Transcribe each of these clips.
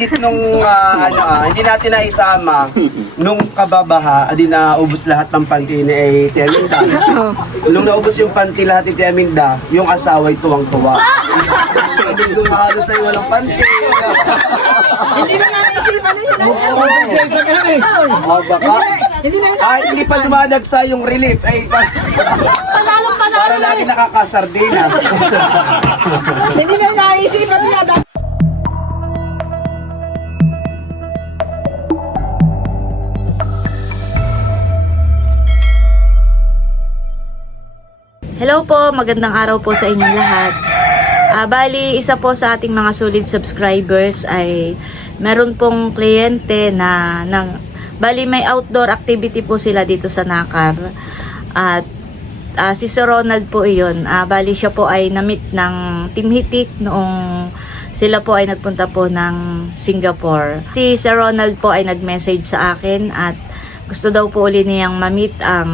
edit nung hindi natin naisama nung kababaha, adi naubos lahat ng panty ni Tia Minda. Nung naubos yung panty lahat ni Tia Minda, yung asawa'y tuwang-tuwa. Sabi ko, halos ay walang panty. Hindi na namin isipan na yun. Isa ka eh. Baka. Hindi pa dumadagsa yung relief. Ay, para lagi nakakasardinas. Hindi na naisipan niya. Hello po, magandang araw po sa inyong lahat. Bali, isa po sa ating mga solid subscribers ay meron pong kliyente na bali may outdoor activity po sila dito sa Nakar. At si Sir Ronald po iyon. Bali siya po ay na-meet ng Team Hitik noong sila po ay nagpunta po ng Singapore. Si Sir Ronald po ay nag-message sa akin at gusto daw po uli niyang ma-meet ang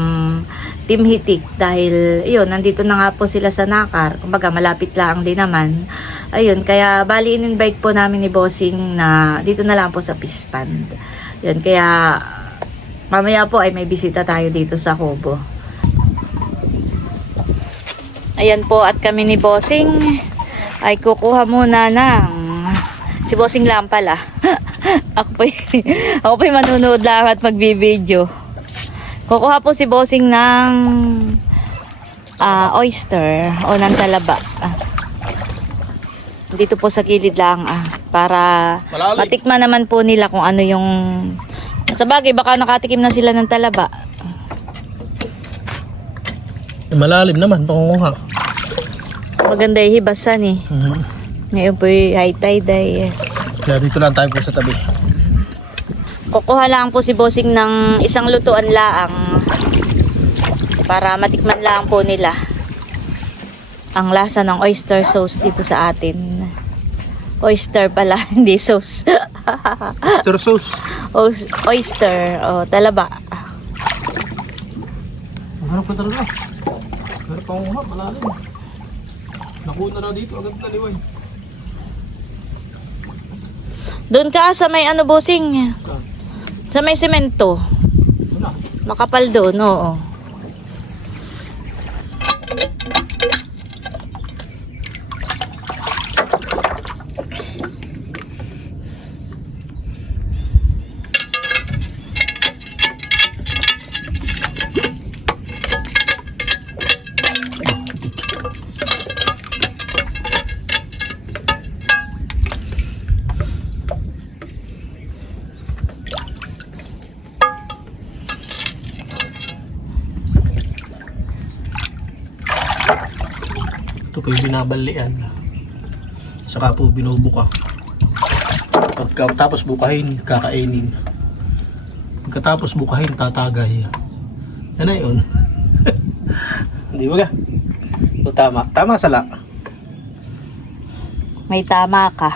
Team Hitik dahil yun, nandito na nga po sila sa Nakar. Kumbaga malapit lang din naman. Ayun, kaya bali in-invite po namin ni Bossing na dito na lang po sa Fish Pond. Yun, kaya mamaya po ay may bisita tayo dito sa Kubo. Ayan po, at kami ni Bossing ay kukuha muna ng si Bossing lang pala. ako po'y manunood lang at magbibideo. Kukuha po si Bossing ng oyster o ng talaba. Dito po sa kilid lang para matikman naman po nila kung ano yung sa bagay, baka nakatikim na sila ng talaba. Malalim naman pangunguha. Maganda yung hibasan eh. Ngayon po yung high tide ay. Kaya dito lang tayo po sa tabi. Kukuha lang po si Bossing ng isang lutuan laang para matikman lang po nila ang lasa ng oyster sauce dito sa atin. Oyster pala, hindi sauce. Oyster sauce. Oyster o talaba. Ang harap ka talaga. Harap pangunguha, malalim. Nakuha na raw dito, agad na liway. Doon ka sa may ano, Bossing? Sa may semento. Makapal doon, oo. Ito po yung binabalian. Saka po binubuka. Pagkatapos bukahin, kakainin. Pagkatapos bukahin, tatagay. Yan na yun. Hindi ba ka? So, tama. Tama sala. May tama ka.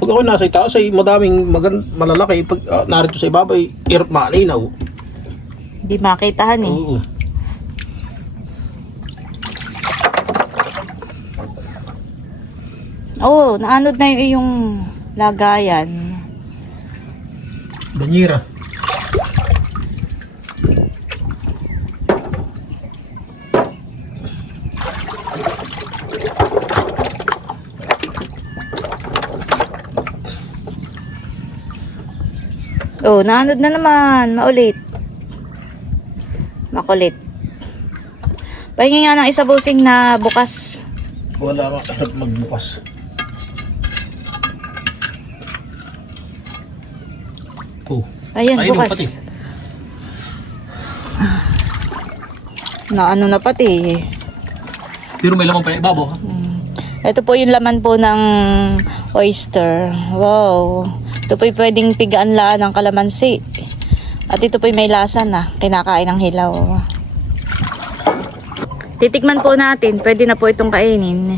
Pag ako nasa itaas ay madaming malalaki. Pag narito sa ibaba ay hirap malinaw. Hindi makitahan eh. Oo. Oo, naanod na yung lagayan. Banyera. Oo, naanod na naman. Maulit. Makulit. Pahingi nga ng isa, Bossing, na bukas. Wala kang sarap magbukas. Oh. Ayan, Ayun, bukas. pati. Na ano na pati. Pero may laman pa yung ibabaw. Ha? Ito po yung laman po ng oyster. Wow. Ito po yung pwedeng pigaan laan ng kalamansi. At ito po yung may lasa na. Kinakain ng hilaw. Titikman po natin. Pwede na po itong kainin.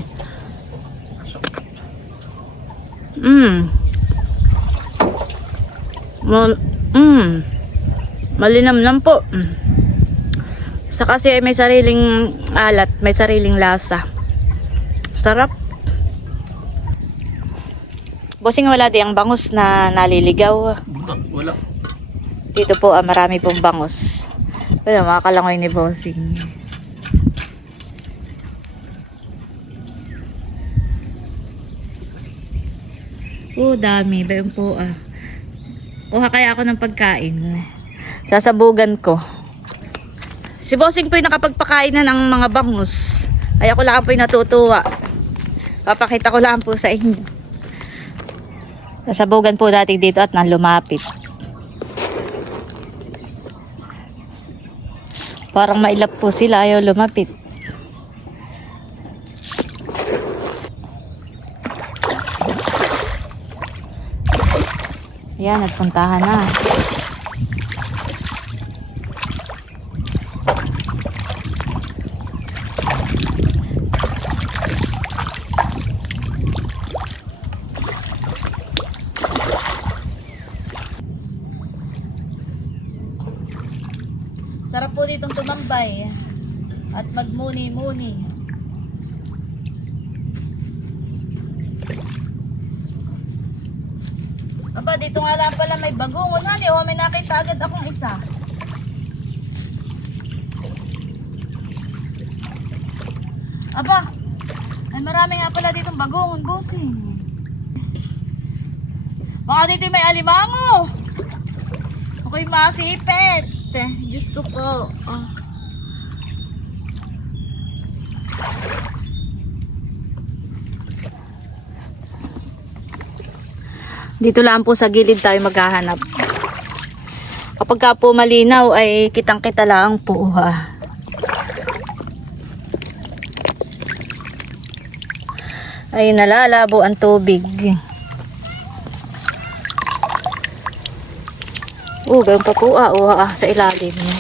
Malinamnam po. Sa kasi may sariling alat, may sariling lasa. Sarap. Bossing, wala di ang bangus na naliligaw. Wala. Dito po, marami pong bangus. Pero makakalangoy ni Bossing. Dami. Bayon po Kuha kaya ako ng pagkain. Sasabugan ko. Si Bossing po yung nakapagpakain na ng mga bangus. Kaya ako lang po yung natutuwa. Papakita ko lang po sa inyo. Sasabugan po natin dito at nang lumapit. Parang mailap po sila, ayaw lumapit. Ayan, nagpuntahan na. Sarap po ditong tumambay at magmuni-muni. Aba, dito nga lang pala may bagong. Wala niyo, may nakita agad akong isa. Aba, ay marami nga pala ditong bagong, Bossing. Baka dito may alimango. Ako'y masipet. Diyos ko po. Dito lang po sa gilid tayo maghahanap. Kapag ka po malinaw ay kitang-kita lang po. Ay nalalabo ang tubig. Gayon pa po sa ilalim niya.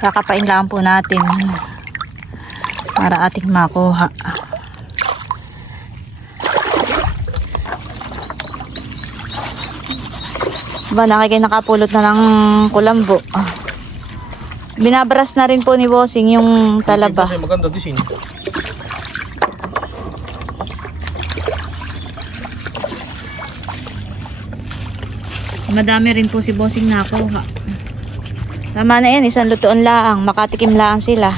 Kakapain lang po natin para ating makuha. Ba, nakapulot na ng kulambo. Binabras na rin po ni Bossing yung talaba. Kasi maganda disin. Madami rin po si Bossing nakuha. Tama na yan, isang lutuan laang. Makatikim laang sila.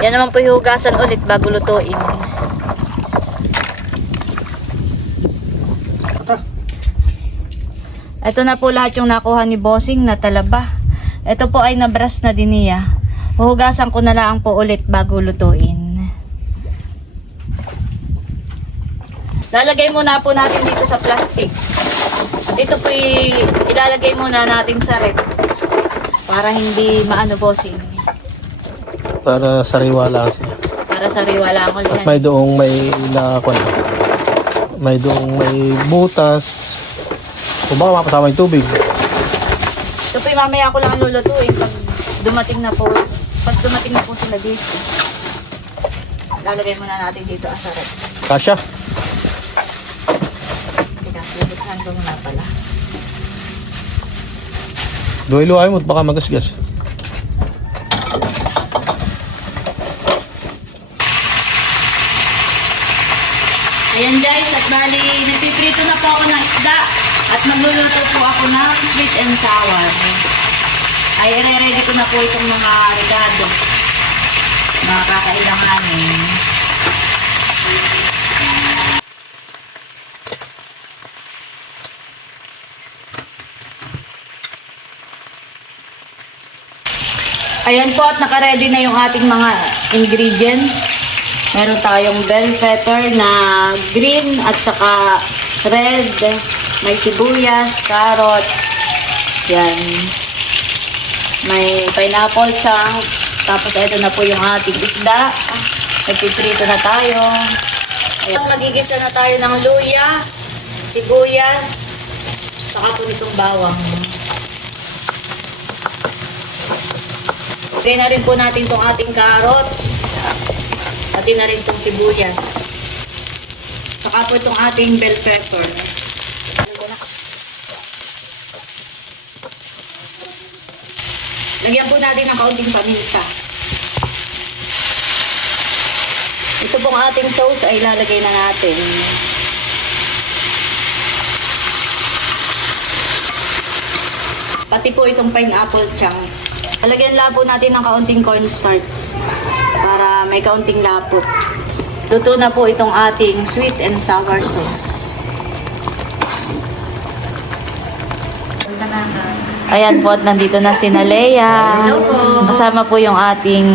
Yan naman po hihugasan ulit bago lutuin. Ito na po lahat yung nakuha ni Bossing na talaba. Ito po ay nabras na din niya. Huhugasan ko na lang po ulit bago lutuin. Lalagay muna po natin dito sa plastic. At ito po ilalagay muna natin sa rep. Para hindi maano, Bossing. Para sariwa lang siya. Para sariwa lang ko At may doong may doong may butas. Kung baka makasama yung tubig. Ito po mamaya ko lang lulutuin pag dumating na po. Pag dumating na po sila dito. Lalagay muna natin dito ang sarap. Kasya. Teka, lulutuhan ko muna pala. Duwilo mo at baka magasgas. Ayan guys, at bali, nagpiprito na po ako ng isda at magluluto po ako ng sweet and sour. Ay, i-ready ko na po itong mga regado. Mga kakailang namin. Ayan po, at naka-ready na yung ating mga ingredients. Meron tayong bell pepper na green at saka red. May sibuyas, carrots. Yan. May pineapple chunk. Tapos ito na po yung ating isda. Nagpiprito na tayo. Ayan, magigisa na tayo ng luya, sibuyas, saka po nitong bawang. Lagay na rin po natin itong ating carrots. Pati na rin itong sibuyas. Saka po itong ating bell pepper. Lagyan po natin ng kaunting paminta. Ito pong ating sauce ay ilalagay na natin. Pati po itong pineapple chunk. Lalagyan lang po natin ng kaunting cornstarch para may kaunting lapo. Luto na po itong ating sweet and sour sauce. Ayan po, at nandito na si Nalea. Hello po. Kasama po yung ating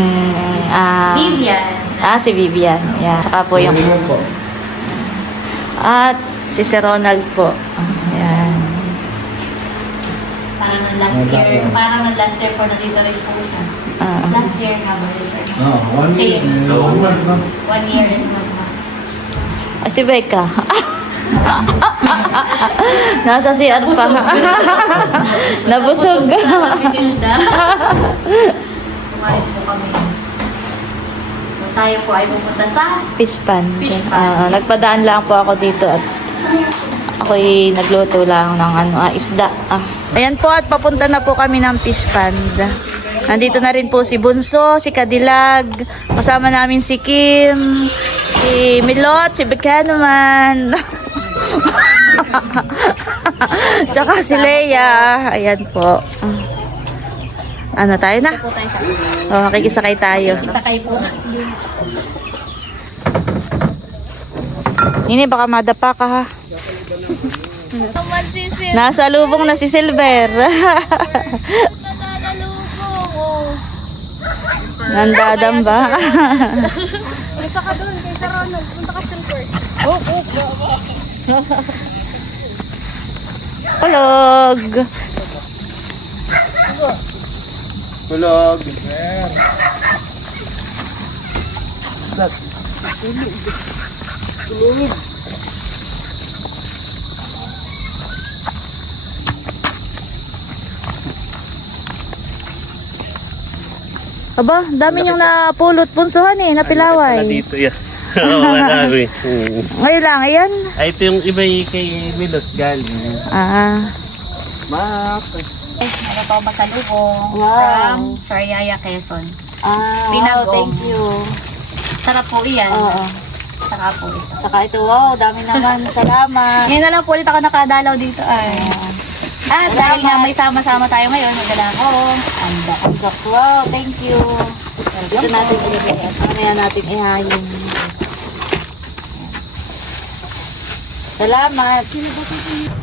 Vivian. si Vivian. Yeah. Saka po yung at si Sir Ronald po. Ayan. Parang last year po nandito rin po siya. Last year nga ba sir? Same. 1 year and 1 month. Si Becca. Nasa CR pa. Nabusog. Kami Tilda. Kumain po kami. So, tayo po ay pupunta sa Pispan. Fish pan. Nagpadaan lang po ako dito at ako'y nagluto lang ng isda. Ayan po, at papunta na po kami ng fish pond. Nandito na rin po si Bunso, si Kadilag, kasama namin si Kim, si Milot, si Becca naman. Tsaka si Leia. Ayan po. Ano tayo na? po tayo sa Makikisakay tayo. Isakay po. Ini baka madapa ka ha. Nasa lubong na si Silver. Nandadamba. Punta ka doon kay Sir Ronald. Punta ka Silver. Kulog. Kulog. Aba, dami niyong napulot punsuhan napilaway. Dito yan. Oo, marami. Ngayon lang, ayan. Ay, ito yung iba kay Milot galing. Map. Ano pa masalubong Wow. from Sariaya, Quezon. Wow, Pinagong. thank you. Sarap po iyan. Oo. Saka po ito. Saka ito, wow, dami naman. Salamat. Ngayon na lang po ulit ako nakadalaw dito ay. At dahil nga may sama-sama tayo ngayon, magdala ako. Wow, thank you. Dito natin ilagay at mamaya natin ihayin. Salamat.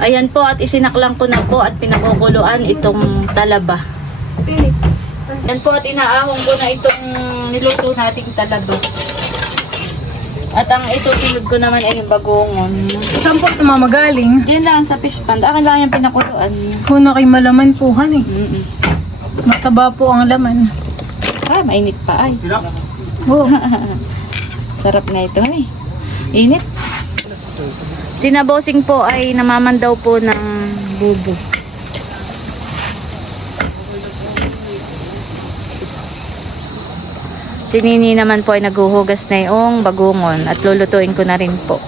Ayan po, at isinaklang ko na po at pinakukuluan itong talaba. Ayan po, at inaahong ko na itong niluto nating talaba. At ang isusunod ko naman ay yung bagongon. Saan po tumamagaling? Yan lang sa fish pond. Akin lang yung pinakuluan. Kuna kay malaman po, han eh. Mm-mm. Mataba po ang laman. Mainit pa ay. Oh. Sarap na ito eh. Init. Sinabosing po ay namamandaw po ng bubo. Si Nini naman po ay naghuhugas na yung bagungon at lulutuin ko na rin po.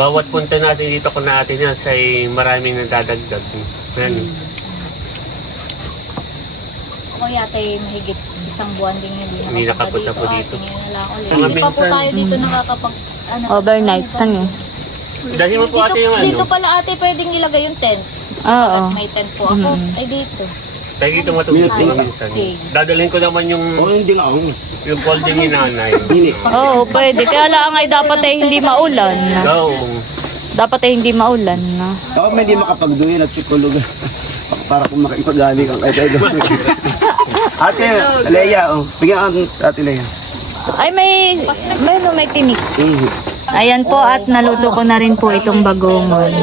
Bawat punta natin dito kung natin yan say maraming nadadagdag. Yan. Ako yata mahigit isang buwan din Hindi nakapunta po dito. Hindi pa po tayo dito nakakapag Overnight. Ano? Dahil mo po ate yung Dito ano. pala ate pwedeng ilagay yung tent. Oo. At may tent po ako. Ay dito. Tayo dito matulog ko minsan. Dadalhin ko naman yung Hindi nga ako. yung folding ni nanay. Oo, pwede. Kaya lang ay dapat ay hindi maulan. Go. Dapat ay hindi maulan. Oo, may di makapagduyan at sikulog. Para kung makipagani kang kay Ate, Leia, bigyan ang Ate Leia. Ay, may tinik. Ayan po, at naluto ko na rin po itong bagongon.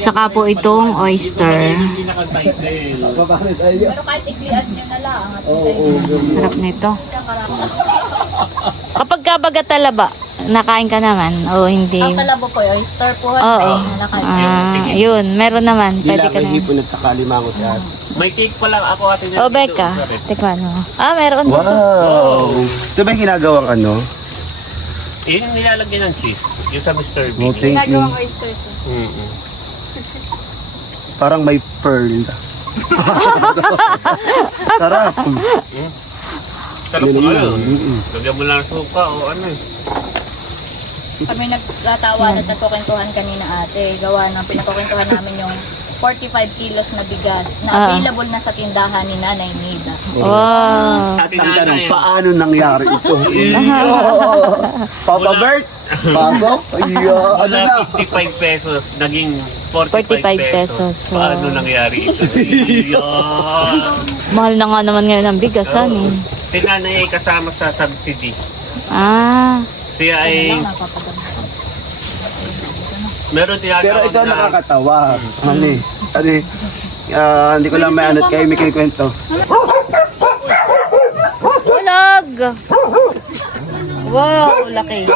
Saka po itong oyster. Pero kahit iklian nyo na lang. Sarap nito. Kapag kabaga talaba, nakain ka naman o hindi? Ang talabo po, oyster po. Oo. Yun, meron naman. Pwede Gila, ka may na. hipon at saka limango si ate. May cake pa lang ako atin. O, Becca, tikman mo. Meron din. Wow! Ito ba yung ginagawang ano? Yun yung nilalagyan ng cheese. Yung sa Mr. Oh, Big. thank you. oyster sauce. Parang may pearl. Sarap. Sarap mo yun. Lagyan mo lang ng suka o ano eh. Kami nagtatawanan at nagkukwentuhan kanina ate. Gawa ng pinakukwentuhan namin yung 45 kilos na bigas na available na sa tindahan ni Nanay Nida. Wow. At ang tanong, paano nangyari ito? Papa Bert? Pasok? Ano na? Mula 55 pesos, naging 45 45 pesos. pesos. Paano nangyari ito? Iya. Mahal na nga naman ngayon ang bigas, ano? Si nanay ay kasama sa subsidy. Siya ay meron tinatawag Pero ito na nakakatawa. Hindi ko lang may anot kayo, may kikwento. Ulag! Wow, laki.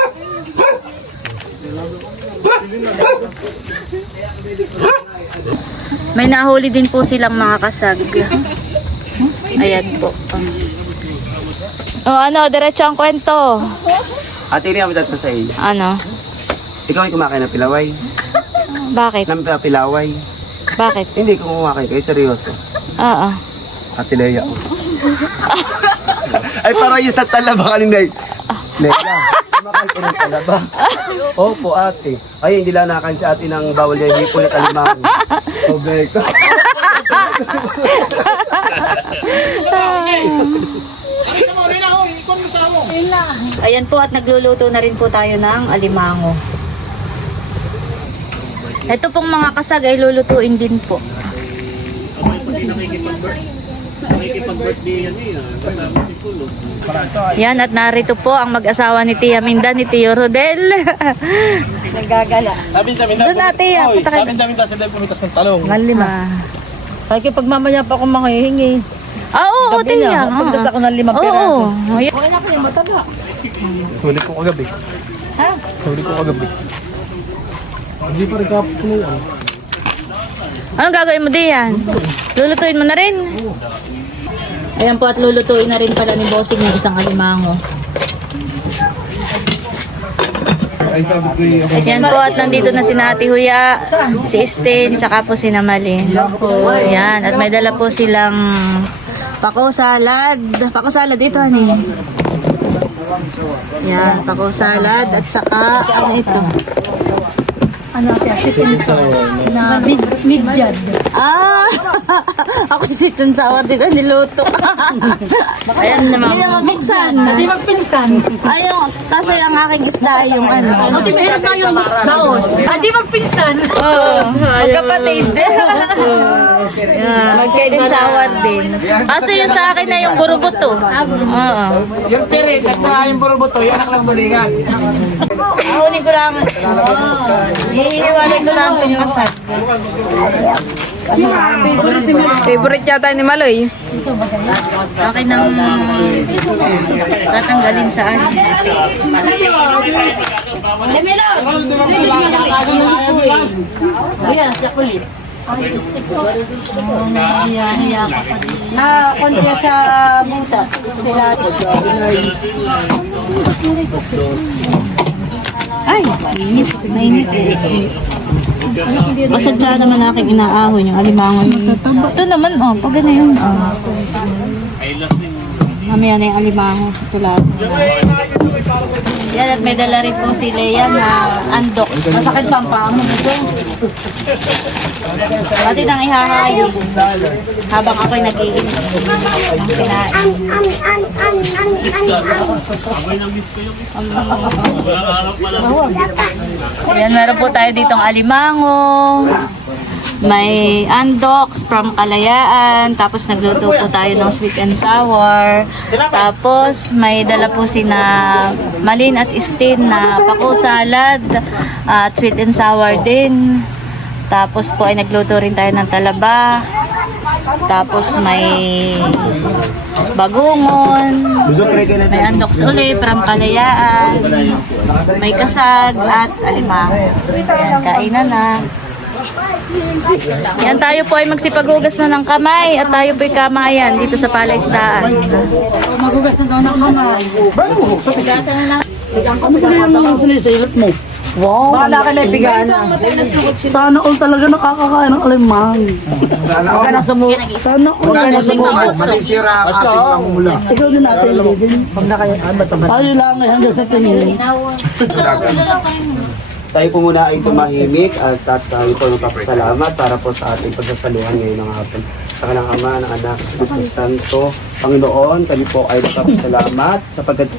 May nahuli din po silang mga kasag. Ayan po. Diretso ang kwento. Ate, hindi kami tatlo sa iyo. Ano? Ikaw ay kumakain ng pilaway. Bakit? Ng pilaway. Bakit? Hindi ko kumakain kayo, seryoso. Oo. Ate Leia. Ay, parang yung sa talaba kanina. Leia, kumakain ka ng talaba. Opo, ate. Ay, hindi lang nakain si ate ng bawal na hipon at alimango. O, Becca. Ayan po at nagluluto na rin po tayo ng alimango. Ito pong mga kasag ay lulutuin din po. Yan at narito po ang mag-asawa ni Tia Minda, ni Tio Rodel. Nagagala. Doon na Tia, punta kayo. Sabi-sabi sila pumitas ng talong. Malima. Kaya pag mamaya pa akong makahingi. Oo, Tia. Pagdas ako ng 5 Oo. piraso. Ayan. Okay na po yung mataba. Huli ko kagabi. Ha? Huli ko kagabi. Hindi pa rin kapit mo yan. Anong gagawin mo diyan? Lulutuin mo na rin? Ayan po at lulutuin na rin pala ni Bossing ng isang alimango. Ay sabi ko yung... Ayan po at nandito na si Nati Huya, si Estin, tsaka po si Namalin. Ayan at may dala po silang pako salad. Pako salad ito ano yun? Ayan, pako salad at saka ano ito? Ano kaya? Na mid-jad. Ako si Chun Sour din ang niluto. Ayan naman. Hindi na mabuksan. Hindi magpinsan. Ayun, kasi ang aking isda yung ano. Buti meron na yung saos. Di magpinsan. Oo, magkapatid. Magkainin sawad din. Kaso yung sa akin na yung burubuto. Oo. Yung pirit at saka yung burubuto, yung anak ng bulingan. Ahunin ko lang. Hihiniwalay ko lang itong kasat. Favorite yata ni Maloy. Akin nang tatanggalin saan. Ayan, siya kulit. Na konti sa butas. Sila. Ay, init. Mainit eh. Masagla naman aking inaahon yung alimango yun. Ito naman, pag gana yun. Mamaya na yung alimango. Ito lang. Yan at may dala rin po si Lea na andok. Masakit pa ang paa mo dito. Pati nang ihahayin. Habang ako'y nag-iinit ng sinain. Yan, meron po tayo ditong alimango. May andoks from Kalayaan. Tapos nagluto po tayo ng sweet and sour. Tapos may dala po sina Malin at Estin na pako salad. At sweet and sour din. Tapos po ay nagluto rin tayo ng talaba. Tapos may bagungon, may andoks uli, from Kalayaan, may kasag at alimango. Yan, kainan na. Yan, tayo po ay magsipaghugas na ng kamay at tayo po ay kamayan dito sa palaisdaan. Magugas na daw ng kamay. Sinisilip mo. Wow. Bahala ka na ipigaan na. Sana all talaga nakakakain ng alimang. Sana all. Masisira ang ating pangmula. Ikaw din natin, Lidin. Tayo lang eh, hanggang sa tingin. Tayo po muna ay tumahimik at tayo po nagpapasalamat para po sa ating pagsasaluhan ngayon ng hapon. Sa kanang Ama, ng Anak, sa Espiritu Santo, Panginoon, kami po ay nagpapasalamat sapagkat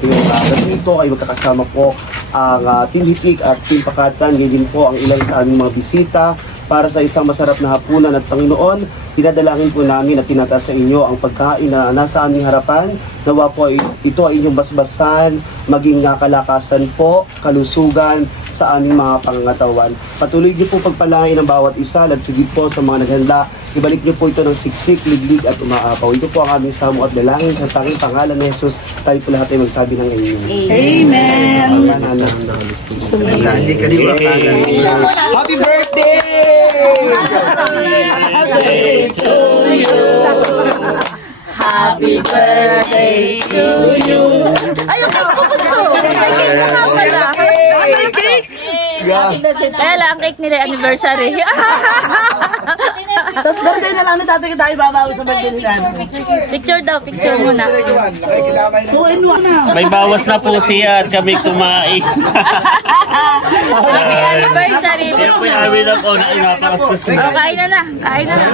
dito ay magkakasama po ang Team Hitik at Team Pakatan, ganyan po ang ilang sa aming mga bisita para sa isang masarap na hapunan at Panginoon, dinadalangin po namin at tinataas sa inyo ang pagkain na nasa aming harapan. Nawa po ito ay inyong basbasan, maging kalakasan po, kalusugan sa aming mga pangangatawan. Patuloy niyo po pagpalain ng bawat isa at sigit po sa mga naghanda. Ibalik niyo po ito ng siksik, liglig at umaapaw. Ito po ang aming samo at dalangin sa tanging pangalan ni Jesus. Tayo po lahat ay magsabi ng Amen. Amen. Happy birthday! Happy birthday to you. Ayun ka po, Bunso. May cake na nga pala. May cake? Kaya lang, ang cake nila ay anniversary. Sa birthday na lang ni tatay tayo babawi sa birthday nila. Picture daw, picture muna. 2-in-1 na. May bawas na po siya at kami kumain. Happy anniversary. Yan po yung amin na po na inapakaskas na. Oh, kain na na. Kain na na.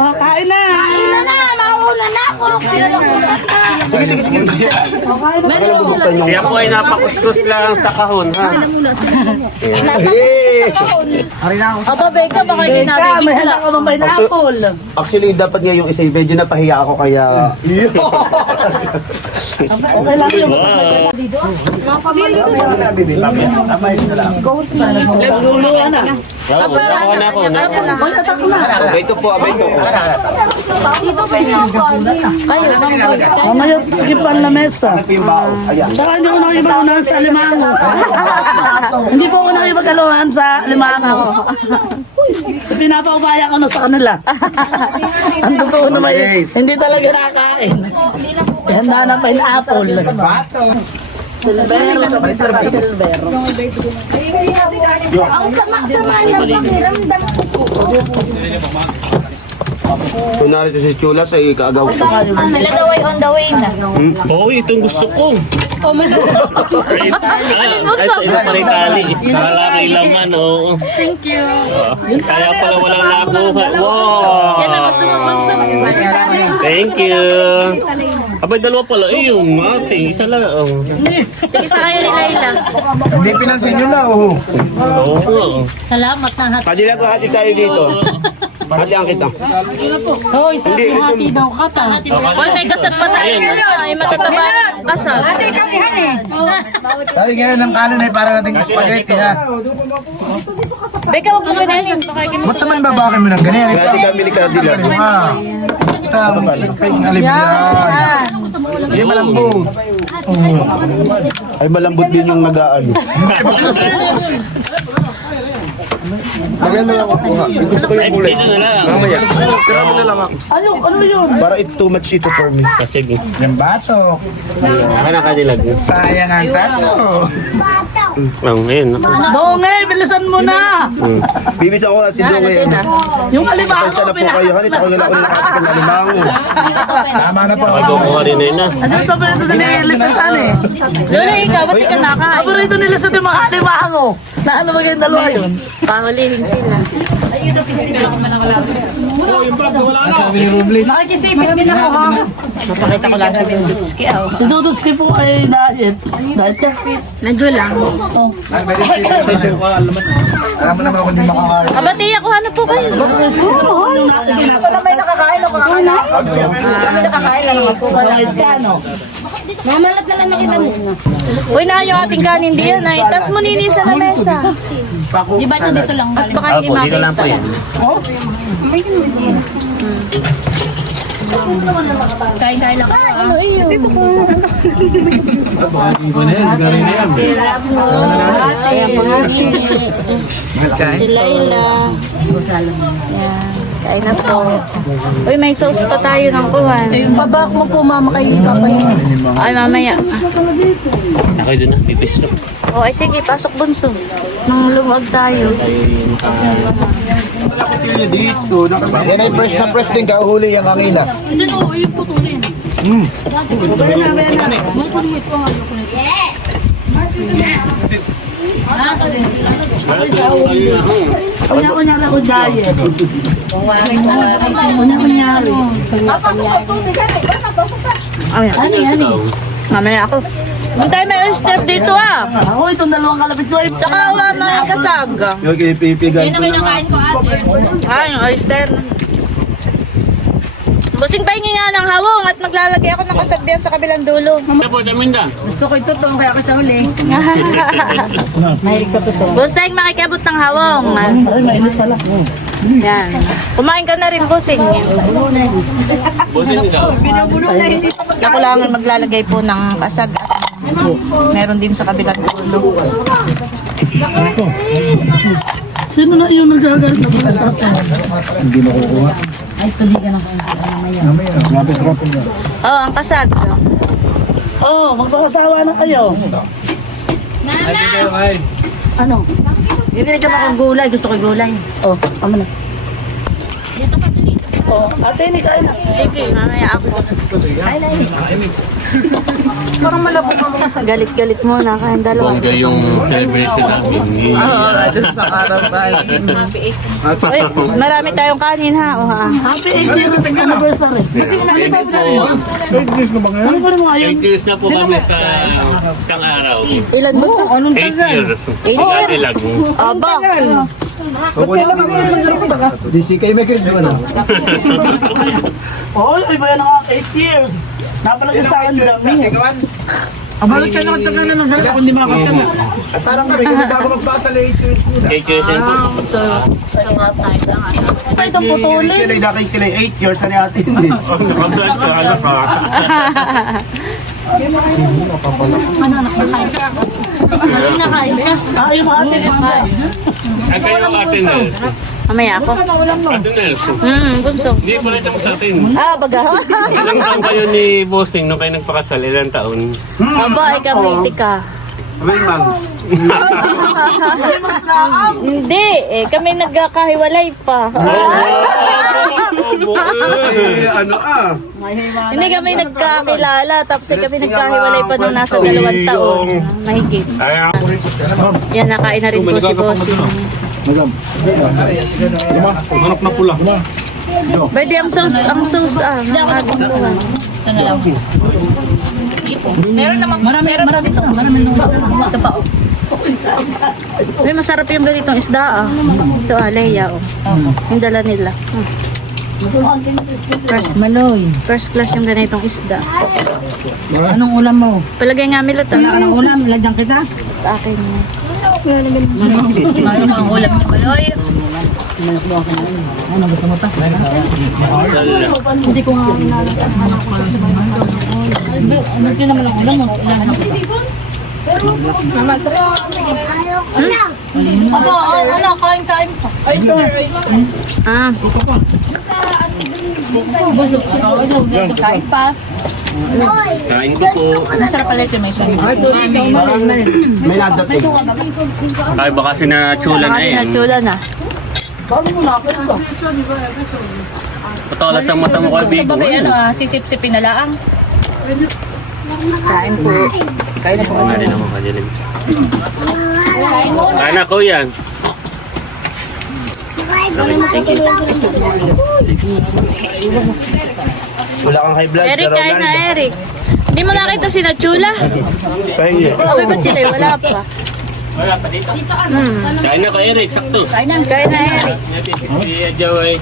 Oh, kain na. Siya po ay napakuskus lang sa kahon, ha? Aba, Becca, baka May ginabigit ka handa lang. ka bang pineapple? Actually, dapat nga yung isa, medyo napahiya ako kaya... Okay lang yun. Luluwa na. Ako na ako. Ito po, abay ito. Kayo, Mamaya, sige pa ang lamesa. Ito yung bao. Ayan. Tsaka hindi ko nakipag-unahan sa limango. Hindi po ako nakipag-aluhan sa limango. Pinapaubaya ko na sa kanila. Ang totoo naman, hindi talaga nakakain. Handa na pineapple. Silvero, silvero. So narito si Chula sa ikaagaw. Sila daw ay on the way na. Oo, itong gusto ko. Ay, ito pa rin tali. Malaki laman, oo. thank you. Kaya pala walang nakuha. Wow! Yan ang gusto mo, Bunso. Thank you. Abay, dalawa pala. Eh, yung ating. Isa lang. Oh. Sige, sa kayo ni Laila. Hindi pinansin nyo na, oh. Oo. Salamat na hat. Padila ko hati tayo dito. Hati ang kita. Hoy, sa hati daw kata. Hoy, may kasag pa tayo. Ay, matataba ng kasag. Tayo ngayon ng kanan ay para nating spaghetti, ha? Becca, wag mo ganyan. Baka kayo Ba't naman babakin mo ng ganyan? Kaya tigabili ka dila. Hindi malambot. Ay malambot din yung nag-aano. Ito na lang. Mamaya. Ano yun? Para it's too much ito for me. Sige. Yung batok. Ako na kanilag. Sayang ang tato. Oh, ngayon. Donge, bilisan mo na! Bibis ako na si Dongay. Yung alimango, Pasensya na po kayo. Halit ako nila ulit ang alimango. Tama na po. Magkukuha rin na yun, ha? Ano yung paborito na nilisan tani? Lola, ikaw, ba't di ka nakain? Paborito nila sa yung mga alimango. Na ano ba kayong dalawa yun? Pahulihin sila. Nakikisipit din ako ha. Napakita ko lang si Bindutski. Si Dudutski po ay diet. Diet ka? Nandiyo lang. Alam mo naman kung di makakain. Abati, ako hanap po kayo. May nakakain ako. May nakakain na naman po. Diet ka, no? Mamalat na lang nakita mo. Uy, na yung ating kanin diyan ay. Tas mo nini sa lamesa. Di ba ito dito lang At galing? baka hindi Opo, dito lang po makita. yan. Kain-kain lang ako ah. Ayan po si Nini. Si Laila. Yan. Kain na po. Uy, may sauce pa tayo ng kuwan. Babak mo po mama kay Papa yun. Ay, mamaya. Ako doon na, pipisto. O, ay sige, pasok bunso. Nang lumuwag tayo. Tayo yung Malaki kayo dito. Yan ay press na press din kahuli yung hangina. Kunya-kunyari ko diet. Kunya-kunyari. Ano? Mamaya ako. Hindi tayo may oyster dito ah. Ako itong dalawang kalapit ko. Tsaka wala mga kasag. Okay, pipigan Yun ko ang na. kinakain ko ate. Ah, yung oyster. Busing pahingi nga ng hawong at maglalagay ako ng kasag diyan sa kabilang dulo. Ano po, Daminda? Gusto ko ito kaya ako sa huli. Mahilig sa totoo. Busing, makikabot ng hawong. Ay, mainit pala. Yan. Kumain ka na rin, Busing. Busin daw. Ako lang ang maglalagay po ng kasag at meron din sa kabilang dulo. Sino na yung nagagalit na po sa atin? Oh, ang kasag. Oh, magpakasawa na kayo. Ano? Hindi na dyan akong gulay. Gusto ko gulay. Oh, ano na? Oh, ate, hindi kain na. Sige, mamaya ako. Parang malabo ka mga sa galit-galit mo na kayong dalawa. Bongga yung celebration namin. Uy, marami tayong kanin ha. O ha. Happy 8 years anniversary. Ano ba naman ngayon? 8 years na po kami sa isang araw. Ilan ba sa? 8 years. Dati lang. Aba. Di si kayo may credit mo na. Oh, iba yan ang 8 years. Napalagay sa akin dami. Abalot siya nakot sa kanan ng dala kundi makakot mo. Parang kami kung bago magpasa late years muna. 8 years yan po. Ito itong putulin. Sila 8 years na natin din. Nakablan ka, anak ka. Ah, yung mga ate is na. Ay kayo Ate Nels. Mamaya ako. Ate Nels. Bunso. Hindi pa rin sa atin. Ah, baga. Ilang taon kayo ni Bossing nung kayo nagpakasal? Ilang taon? Aba, ay kami ka. Sabay, ma'am. Hindi, eh, kami nagkakahiwalay pa. Ano Hindi kami nagkakilala, tapos ay kami nagkahiwalay pa nung nasa 2 taon. Mahigit. Ay, Yan, nakain na rin po si Bossing. Manok na pula. Pwede ang sauce ng ating buwan. Ito na lang. Meron naman. Marami dito. Ito pa oh. Uy, masarap yung ganitong isda ah. Ito ah, Leia oh. Yung dala nila. Maloy. First class yung ganitong isda. Anong ulam mo? Palagay nga milot ah. Anong ulam? Lagyan kita? Sa akin yun. Ano ang ulam ni Maloy? Hindi ko nga Ano yun naman ang ulam mo? Ano, kain pa. Ah, Kain pa. kain ko po. Masarap pala ito may sunod. May nadating. Ay, baka sinachula na eh. pinagtsula na. Patalas ang mata mo kay Bigo. Bagay ano sisip-sipin na laang. Kain po. Nga rin ako kadilim. Kain na ko yan. Wala kang high blood. Eric, kain na Eric. Hindi mo nakita si Nachula? Pahingi. Okay ba sila? Wala pa. Kain na ko Eric, sakto. Kain na Eric. Si Jaway.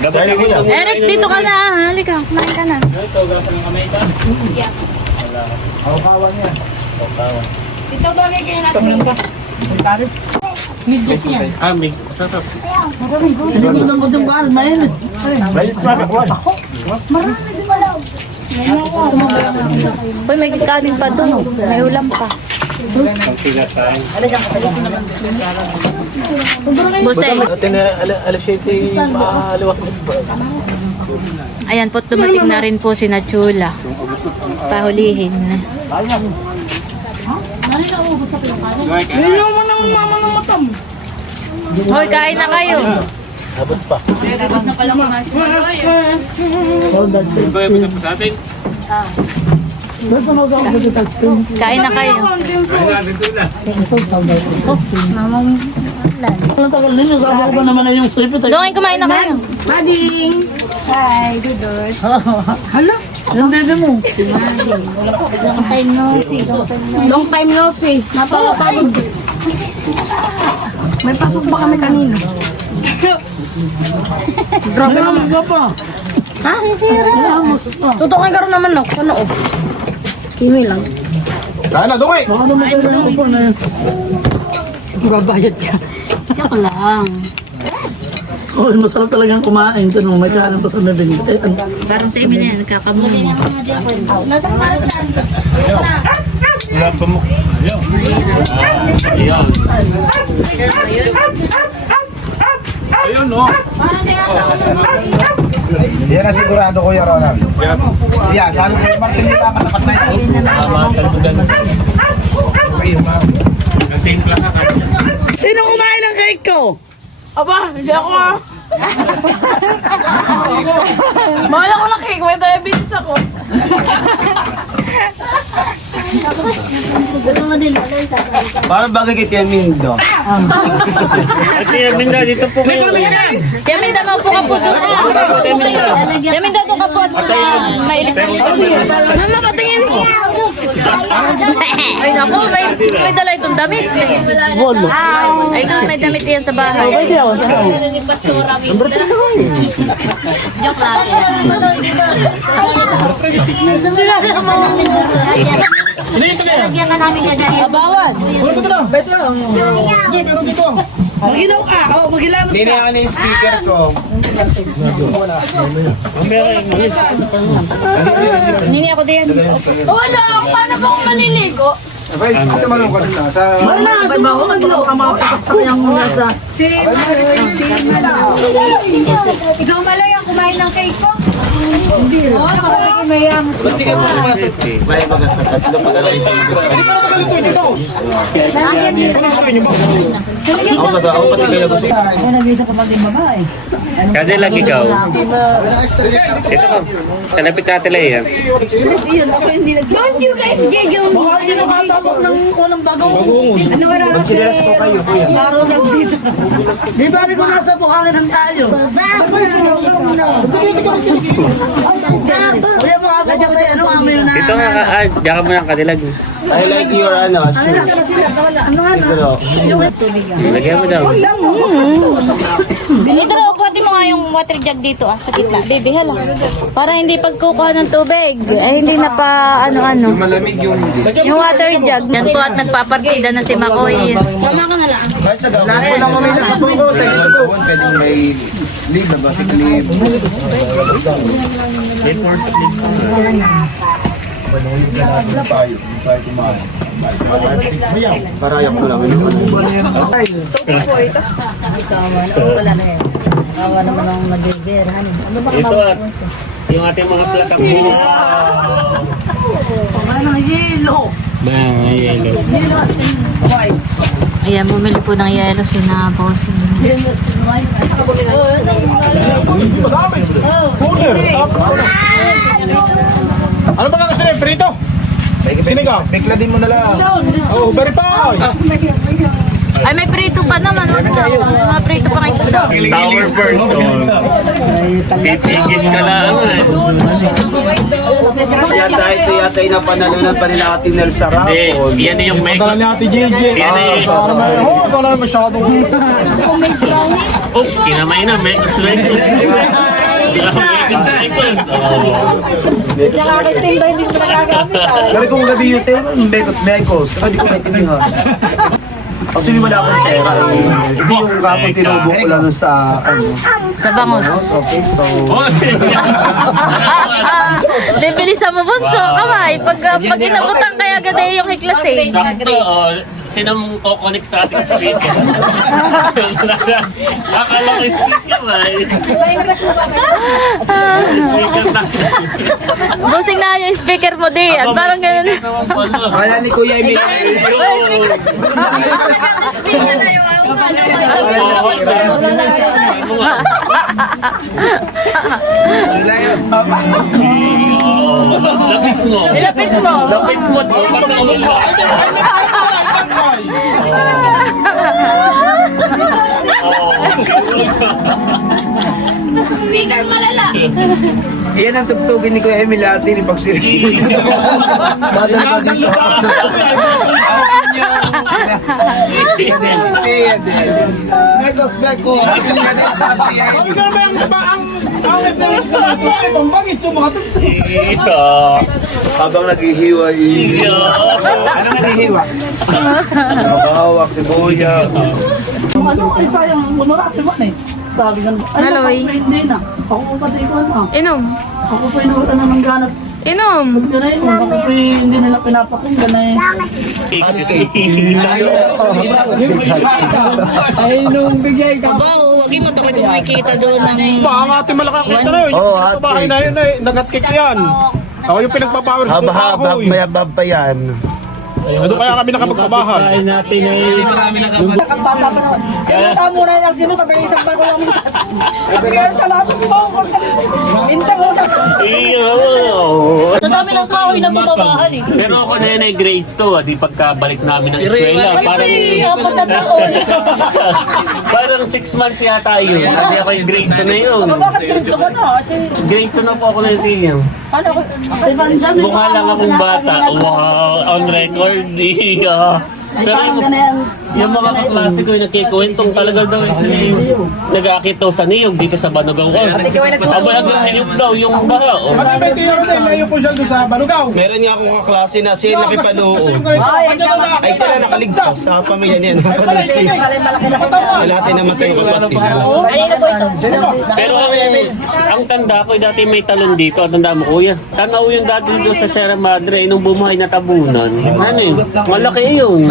Dapat yung ito. Eric, dito ka na. Halika, kumain ka na. Dito bagay kayo natin. Ah, may sarap. Naligutan ko yung bahal, mainit. Uy, may kanin pa doon. May ulam pa. Busay. Alas 7 maaliwak. Ayan po, dumating na rin po si Nachula. Pahulihin. Hoy, kain na kayo. Abot pa. Kain na kayo. Ang tagal ninyo, sabi ko ba naman na yung sipit. Doon, kumain na kayo. Hi, good doors. Yung dede mo. Long time no see. Napapagod. May pasok ba kami kanina? Grabe naman ka pa. Ha? Tutukan ka rin naman ako. Ano? Kimi lang. Kaya na, Dungay! Baka naman kayo ko pa na yun. Babayad ka. Joke lang. Oh, masarap talagang kumain. Tanong, may kanan pa sa bibig. Eh, Parang sa imin na yan, nagkakamuli. Nasa parang dyan. Wala pa mo. Ayun. Ayun, no? Parang Yan ang sigurado, Kuya Ronald. Yeah, sabi ko, Martin, hindi pa katapat na yan. Nagtimpla ka. sino kumain ng cake ko? Aba, hindi ako ah. Mahal ako ng cake, may diabetes ako. Parang bagay kay Tia Mindo. At Minda, dito po kayo. Yaminda, maupo ka po doon. Yaminda, doon ka po. Mailig ka dito. Mama, patingin. Ay, naku, may dala itong damit. Ay, doon, may damit yan sa bahay. ni Pastora Minda. Joke lang. Lagyan ka namin ka dyan. Babawan. Magilaw ka. Oh, magilaw Hindi na yan yung speaker ko. Nini ako din. Wala, paano ba kung maliligo? Abay, ito man ka dun na. Sa... Wala, ba ako maglaw ka makapasok sa kanyang nasa. Ikaw malay ang kumain ng cake ko? Hindi. Oo, nakapagin may May mga sa tatlo padala isang ako pati kaya gusto. Kada lang ikaw. Ito ko. Kalapit natin lang yan. Don't you guys giggle me? Baka hindi nakatapok ng unang bagong. Ano wala kasi? Baro lang dito. Di ba ko nasa buhanginan tayo? Kuya mo ako kasi ano amoy na. Ito nga, diyan ka mo ng kadilag. I like your shoes. Lagyan mo daw. Ito na, pwede mo nga yung water jug dito sa gitna. Baby, hala. Para hindi pagkukuha ng tubig. Eh, hindi na pa ano-ano. Malamig yung... Yung water jug. Yan po at nagpapartida na si Makoy. Lahat ko lang kami na sa buko. Pwedeng may leave na basic leave. Parayak ko lang. Ito at yung ating mga plataforma. Ano yelo? Mga yelo. Ayan, bumili po ng yelo si na bossing. Ano ba gusto niya? Prito? Sinigaw? Bigla din mo na lang. Oh, very fine. Ay, may prito pa naman. Wag na. Mga prito pa kayo isda. Tower person. Titigis ka lang. Yata yung napanalunan pa nila Ate Nel sa Hindi, rapon. yan yung make Dala ni Ate JJ. Yan ay... Oo, ikaw na masyadong... Oh, kinamay na. May Disciples. Dali kong gabi yung tema, mekos. Saka di ko maintindihan. Actually, wala akong pera. Ito yung kapag tinubo ko lang sa, Sa bangus. okay, so... Bibilisan mo bunso, kamay. Pag inabutan kaya agad yung hiklas eh. Sakto, sino mong kukonek sa ating speaker? Akala ko speaker ay. Speaker na. Busing na yung speaker mo di. At parang ganun. Kaya ni Kuya Emil. Lapit mo. Nilapit mo. Lapit mo. Speaker malala. Iyan ang tugtugin ni Kuya Emil at ni Pagsiri. Badal pa dito. Mekos, mekos. Sabi ka naman ang pangit na itong bangit yung mga Habang naghihiwa, ano naghihiwa? Nakahawak, sibuyas. Ano ay sayang honorable man eh. Sabi nga, Aloy. Hindi na. Ako pa di ko na. Inom. Ako pa inuutan na ng ganat. Inom. Ganay mo, ako pa hindi nila pinapakinggan eh. Ay, nung bigay ka. Wow, wag mo ito kayo kumikita doon ng... ba ang ating malakakita na yun. Oo, Yung bahay na yun ay nagatkik yan. Ako yung pinagpapower sa Haba-haba, kahoy. mayabab pa yan. Ano kaya kami nakapagpabahay? natin ay... Bata pa naman. Ito ka muna yung simo, tabi isang pa ko lang. Kaya sa lapit mo ako. Inta mo na. Sa dami ng kahoy na bumabahan eh. Pero ako na yun ay grade 2, di pagkabalik namin ng eskwela. Parang, Apat na taon. parang 6 months yata yun. Hindi ako yung grade 2 na yun. Bakit ganito ka na? Kasi Grade 2 na po ako na yun. ano ko? Si Banjam. Mukha lang akong bata. Wow, on record. Iya. Pero yung mga kaklase ko yung nagkikwentong talaga daw nag-aakit daw sa niyog dito sa Banugaw. Aba, nag-niyog daw yung baha. oh. Pati 20 euro din, layo po siya doon sa Balugaw. Meron nga akong kaklase na siya nakipanood. Ay, sila nakaligtas sa pamilya niya. Wala tayo namatay yung kapatid. Kanina po ito. Pero ang tanda ko, dati may talon dito. Tanda mo, kuya. Tanaw yung dati dito sa Sierra Madre, nung bumuhay na tabunan. Ano yun? Malaki yun.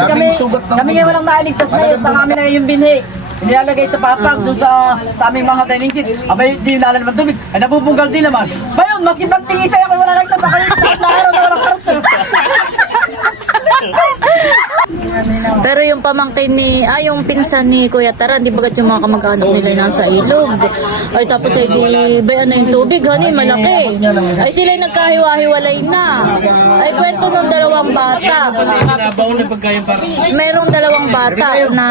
Kami nga walang nailigtas na yun. Kami na yung binhi. Nilalagay sa papag doon sa aming mga dining seat. Abay, di nala naman tubig. Ay, nabubunggal din naman. Bayon, maski pagtingisay ako wala nagtas. Ako yung sa araw na walang karas. Pero yung pamangkin ni, yung pinsan ni Kuya Taran, di bagat yung mga kamag-anak nila yung nasa ilog. Ay tapos ay di, ba ano yung tubig, hani, malaki. Ay sila yung nagkahiwa-hiwalay na. Ay kwento ng dalawang bata. Merong dalawang bata na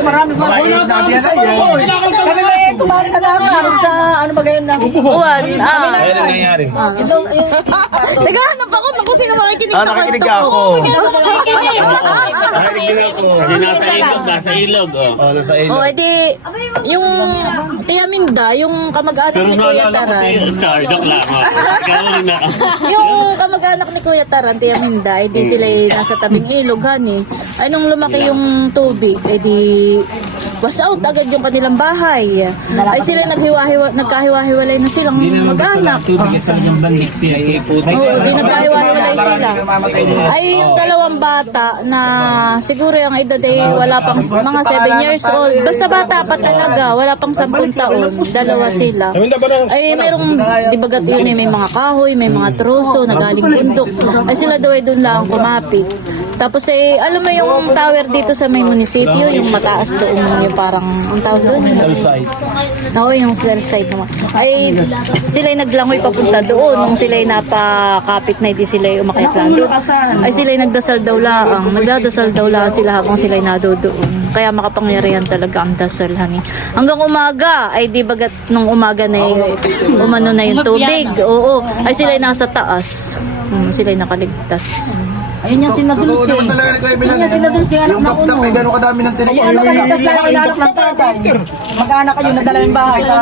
Marami pa. Kami may kumari sa dagat. Sa ano ba gayon na? uwan. Ayan ang nangyari. Naghahanap ako ng kung sino makikinig sa Nakikinig kwento ako. ko. Nakikinig ako. Hindi nasa ilog. Oh. Oh, nasa ilo. O, edi, yung Tia Minda, yung kamag-anak Pero ni Kuya naalala ko Taran. joke lang. Gawin na. Yung kamag-anak ni Kuya Taran, Tia Minda, edi sila nasa tabing ilog, hani. Ay, nung lumaki yung tubig, edi was out agad yung kanilang bahay. Ay, sila nagkahiwa-hiwalay na silang mag-anak. Oo, di nagkahiwa-hiwalay sila. Ay, yung dalawang bata na siguro yung edad ay wala pang mga 7 years old. Basta bata pa talaga, wala pang 10 taon. Dalawa sila. Ay, merong, di bagat yun eh, may mga kahoy, may mga troso, nagaling bundok. Ay, sila daw ay doon lang kumapit. Tapos eh, alam mo yung tower dito sa may munisipyo, yung mataas doon, yung parang, ang tawag doon? Cell site. Oo, yung cell site naman. Ay, sila'y naglangoy papunta doon, nung sila'y napakapit na, hindi sila'y umakyat lang doon. Ay, sila'y nagdasal daw lang, nagdadasal daw lang sila habang sila'y nadodoon. Kaya makapangyarihan talaga ang dasal, hani. Hanggang umaga, ay di bagat nung umaga na umano na yung tubig. Oo, ay sila'y nasa taas. Sila'y nakaligtas. Ayun yung sinadulse. Totoo naman talaga ni Kuya Milan. Ayun yung sinadulse, anak Yung ng kapdak uno. ay gano'ng kadami ng tinapay. Ayun, kaligtas lang ang inalak ng tatay. Mag-anak kayo na dalawang bahay sa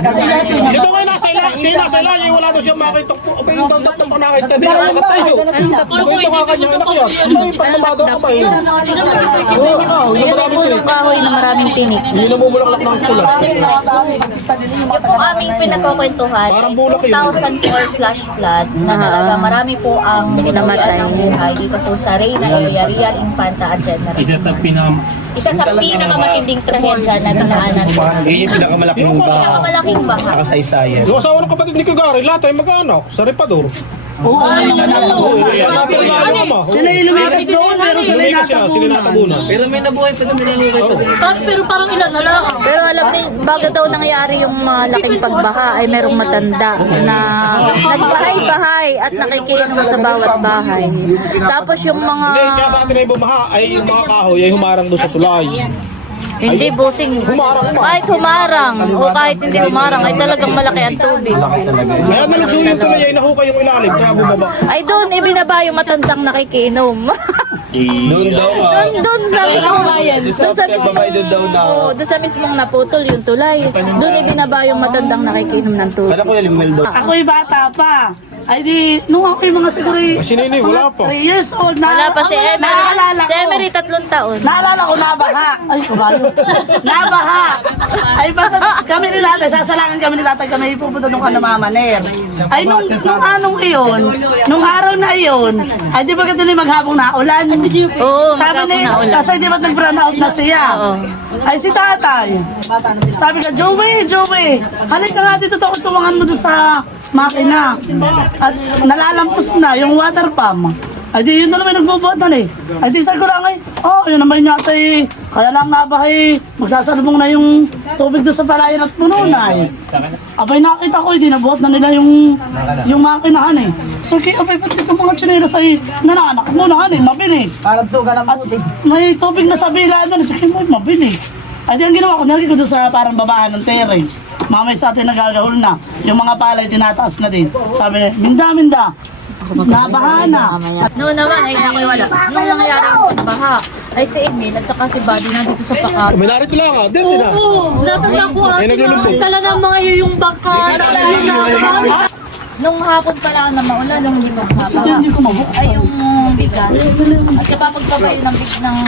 dagat. Sino kayo nasa ilang? Sino nasa ilang? Yung wala daw siyang makitok po. Abay, yung daw pa nakita. Hindi ako nakatayo. Kwento ka kanya anak yan. Ay, pag namado ka pa yun. Oo, ikaw. Yung Yan maraming po tinik. ng kahoy na maraming tinik. Hindi namumulaklak ng pula. Yung po aming pinagkukwentuhan Parang ay bulak yun. 2004 flash flood na talaga marami po ang Namatay. ng buhay dito po sa Reyna area, Real Infanta at General. Isa sa pinakamatinding trahedya na dinaanan po. Yun yung pinakamalaking Pinakamalaking baha. sa kasaysayan. Yung asawa ng kapatid ni Kagari, lahat ay mag-anak sa Repador. Sila yung lumikas doon, pero sila yung Sinatabunan. Pero parang ilan na lang. Pero alam niyo, bago daw nangyari yung malaking pagbaha ay merong matanda na nagbahay-bahay at nakikinom sa bawat bahay. Tapos yung mga... Hindi, kaya sa atin ay bumaha, ay yung mga kahoy ay humarang doon sa tulay. Hindi busing. Kahit humarang o kahit hindi humarang ay talagang malaki ang tubig. Kaya nalugso yung tulay ay nahukay yung ilalim, kaya bumaba. Ay doon, ibinaba yung matandang nakikinom. Doon daw Doon sa mismong bayan. Doon sa mismong, Babay doon daw na. Oo, doon sa mismong naputol yung tulay. Doon ibinaba yung matandang nakikinom ng tubig. Kala ko yung limel daw. Ako'y bata pa. Ay di, nung ako'y mga siguro Si Nini, wala pa. 3 years old na. Wala pa si Emery. Naalala Si ko. Emery 3 taon. Naalala ko, nabaha. Ay, kumalo. Nabaha. Ay, basta kami ni tatay, sasalangan kami ni tatay, kami pupunta nung Mamaner. Ay, nung anong iyon, nung araw na iyon, ay di ba ganito na maghapong na ulan? Oo, Sabi maghapong ni, na ulan. kasi di ba nag-brown out na siya? Oo. Ay, si tatay. Sabi ka, Joey, halika nga dito, tuwangan mo doon sa makina. At nalalampos na yung water pump. Ay di yun na naman nagbubuhat na eh. Ay di sabi ko lang ay, yun naman yata eh. Kaya lang nabahay, magsasalubong na yung tubig doon sa palayan at puno na eh. Abay nakita ko, hindi nabuhat na nila yung makinahan eh. So kaya abay pati itong mga tsinelas ay nananak mo na eh, mabilis. Parang tuga ng putik. May tubig na sa bilaan doon, sabi mo, mabilis. Ay di ang ginawa ko, nalagay ko doon sa parang babaan ng terrace. Mamay sa atin nagagahol na. Yung mga palay tinataas na din. Sabi niya, minda. Nabaha na. Noon naman ay wala. Nung nangyari yung pagbaha, ay si Emil at saka si Buddy na dito sa Pakat. May narito lang ah, din na. Natanda ko Ay, naglulumbog. talaga mga yung bangka. Nung hapon pala na maulan, nung hindi magbaha. Hindi ko mabuksan. Ay yung bigas. At kapag pagbabayo ng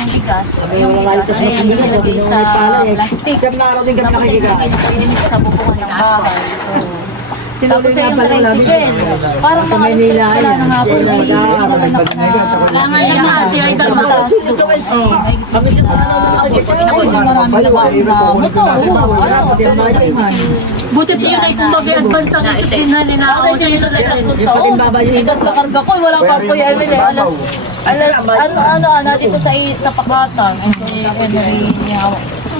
bigas, yung bigas ay nilagay sa plastic. Tapos ay nilagay sa bubungan ng bahay. Tapos ay yung tricycle. Parang mga wala ng hapon ay naman ako na Kailangan naman ate ay mataas doon. Ay, marami na ba na motor? Buti yun ay kumbaga advance ang isipinan ni na Kasi sila na tatlong taon. Ikas na karga ko, walang kapoy. Emily, ano, dito sa Pakatan. Ay, si Emery,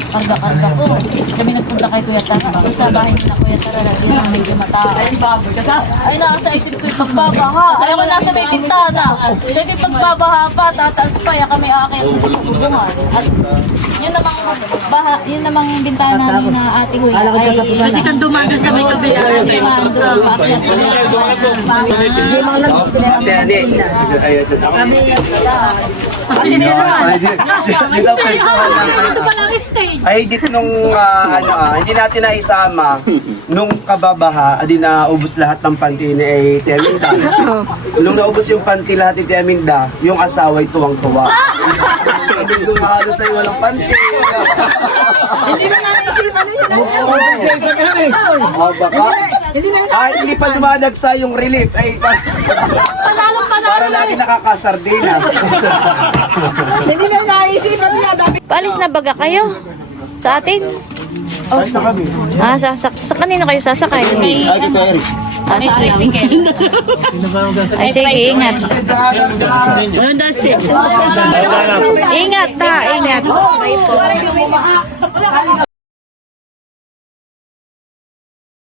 karga ko. Kami nagpunta kay Kuya Tara. Doon sa bahay nila Kuya Tara, doon na medyo mataas. Ay, nasa isip ko yung pagbabaha. Ay, ako nasa may bintana. Sige, pagbabaha pa, tataas pa. Yan kami akin sa bubungan. At yun namang bintana ni na ate Huy. Ay, kang dumagan sa may kabila. Ay, dito nung hindi natin naisama, nung kababaha, adi naubos lahat ng panty ni Teminda. Nung naubos yung panty lahat ni Teminda, yung asawa ay tuwang-tuwa. Sabi ko, halos ay walang panty. Hindi na naisipan yun. Baka. Hindi pa dumadagsa yung relief. Ay, para lagi nakakasardinas. Hindi na naisipan niya. Paalis na baga kayo? Sa atin? Ay, na kami. Sa kanino kayo sasakay? Ay, Tito Eric. Ay, sige, ingat. Ingat ha, ingat. Bye po.